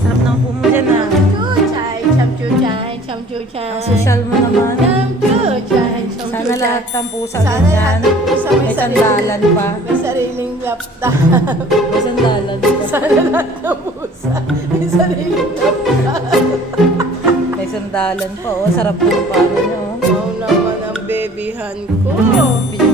Sarap ng upo mo dyan ah. Ang social mo naman. Sana lahat ng pusa ganyan. May sandalan pa. May sariling laptop. May sandalan pa. Sana lahat ng pusa. May sariling laptop. May sandalan pa oh. Sarap ng paro niyo oh. Oo naman ang babyhan ko. Video